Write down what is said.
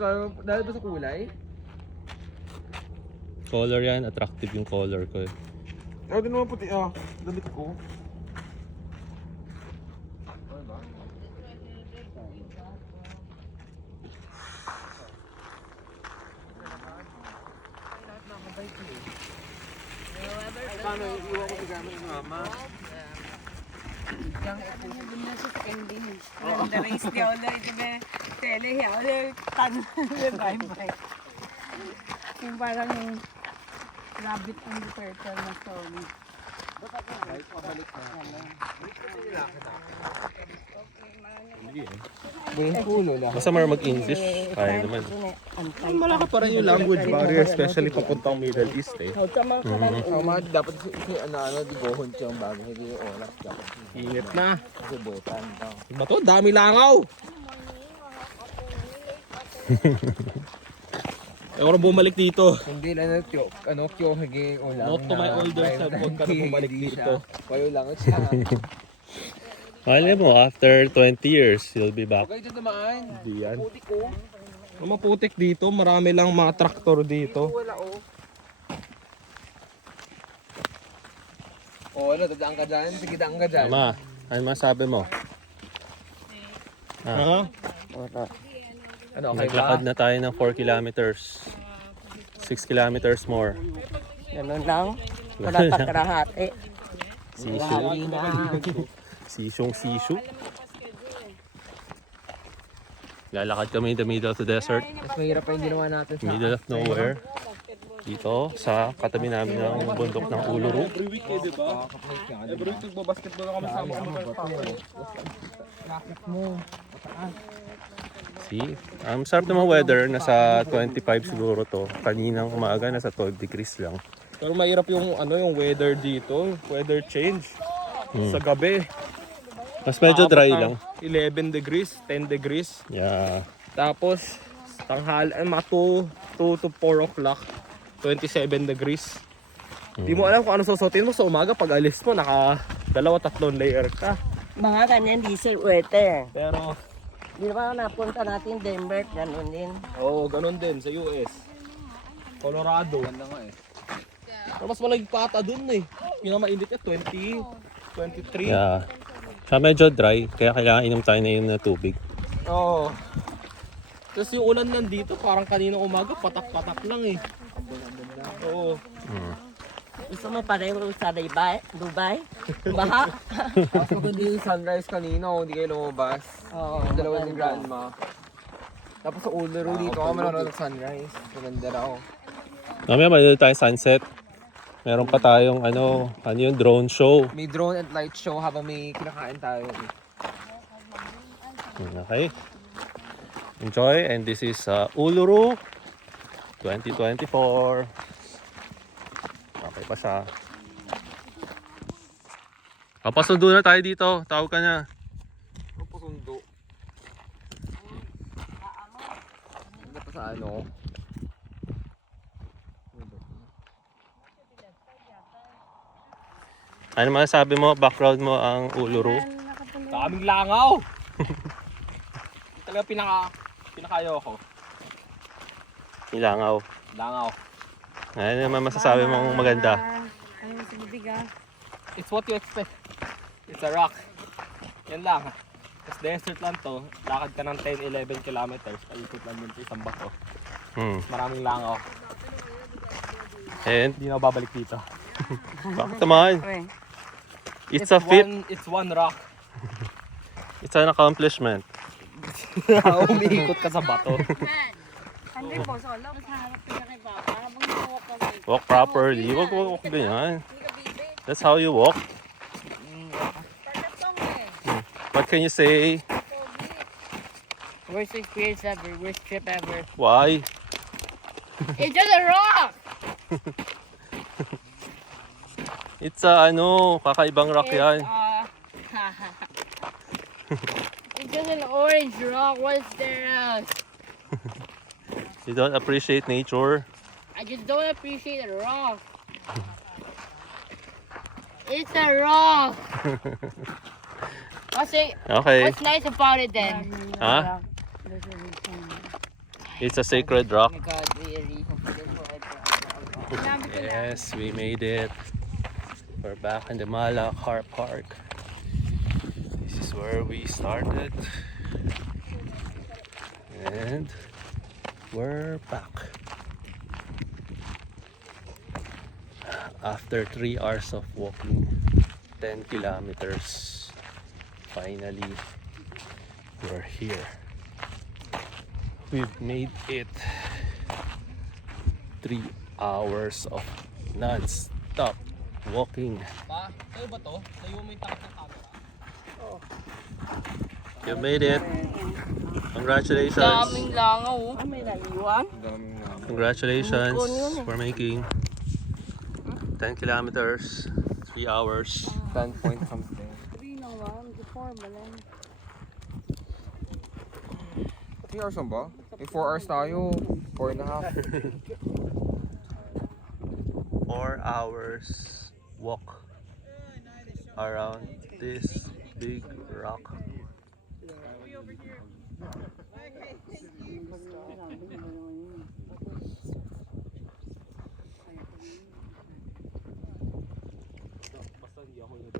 Dahil ba sa kulay? Color yan, attractive yung color ko eh. Ako din naman puti damit ko. Paano iiwan ko sa gamit ng mama? Yung parang yung rabbit and the turtle na story. Basta mar mag-English, kaya naman. Malaki pa rin yung language barrier, especially papuntang Middle East eh. Dapat di bohon siya ang bago. Hindi yung oras. Dapat Init na. kasi botan. Diba to? Dami langaw! Ewan ko bumalik dito. Hindi lang kyo hagi ulang. Note to my older self, huwag ka na bumalik dito. Kayo lang siya. Alam mo, after 20 years, you'll be back. Okay, dyan naman. Hindi yan. Puti ko. Maputik dito, marami lang mga traktor dito. Wala dadaan ka dyan. Sige, daan ka dyan. Mama, ano masabi mo? Ha? Ano, okay ba? Naglakad na tayo ng 4 kilometers. 6 kilometers more. Ganun lang. Wala pa karahati. Sisyu. Lalakad kami in the middle of the desert. Mas mahirap pa yung ginawa natin sa Middle of nowhere. Dito sa katabi namin ng bundok ng Uluru. Every week eh, di ba? Every week nagbabasketball na kami sama See? Sarap naman weather. Nasa 25 siguro to. Kaninang umaga nasa 12 degrees lang. Pero mahirap yung yung weather dito, weather change. Sa gabi. Mas medyo dry Aabot lang. ng 11 degrees, 10 degrees. Yeah. Tapos tanghal, mga 2 to 4 o'clock, 27 degrees. Di mo alam kung ano susuotin mo sa umaga. Pag alis mo, naka 2-3 layer ka. Mga ganyan diesel weather. Pero, Di ba napunta natin Denver, ganun din. ganun din sa US. Colorado. Ganda nga eh. Pero mas malamig pa ata dun eh. Yung mainit 20, 23. Yeah. Siya medyo dry. Kaya kailangan inom tayo na yun na tubig. Oo. Tapos yung ulan nandito, parang kanina umaga, patak-patak lang eh. Oo. Gusto mo pareho sa Dubai? Baha? Tapos maganda yung sunrise kanina kung hindi kayo lumabas. Oo. Yung dalawa ni grandma. Tapos sa Uluru dito ako manonood ng sunrise. Maganda raw. Mamaya manonood tayo sunset. Meron pa tayong yung drone show. May drone and light show habang may kinakain tayo. Okay. Enjoy, and this is Uluru 2024. Okay pa siya. Papasundo na tayo dito. Tawag ka na. Ano po sundo? Ganda pa sa ano? Ano masasabi mo? Background mo ang Uluru? Daming langaw! Talaga pinakayo ako. Ilangaw. Langaw. Ano naman masasabi mong maganda? Ayun sa bibig ah. It's what you expect. It's a rock. Yan lang. Tapos desert lang to. Lakad ka ng 10-11 kilometers. Paikot lang din sa isang bato. Maraming langaw. And, Hindi na ako babalik dito. bakit naman? It's a feat. It's one rock. It's an accomplishment. Umiikot ka sa bato. Hindi po, solo. Mas harap ka kay Papa. Habang nawalk ka kay Walk properly. Walk ganyan. That's how you walk. What can you say? Worst experience ever, worst trip ever. Why? It's just a rock! It's kakaibang rock yan. It's just an orange rock. What's there else? You don't appreciate nature. I just don't appreciate a rock. It's a rock. Okay. What's nice about it then? Huh? It's a sacred rock. Oh my God, really. Yes, we made it. We're back in the Mala Car Park. This is where we started. And we're back. After 3 hours of walking, 10 kilometers, finally, we're here. We've made it 3 hours of non-stop walking. Pa, tayo ba to? Tayo mo yung takot ng camera. You made it. Congratulations. Daming langaw. Ah, may naiwan? Congratulations for making 10 kilometers, 3 hours. 10 point something. 3 naman. Before ba lang? 3 hours ba? May 4 hours tayo. 4.5. 4 hours walk around this big rock. Basta hindi ako yung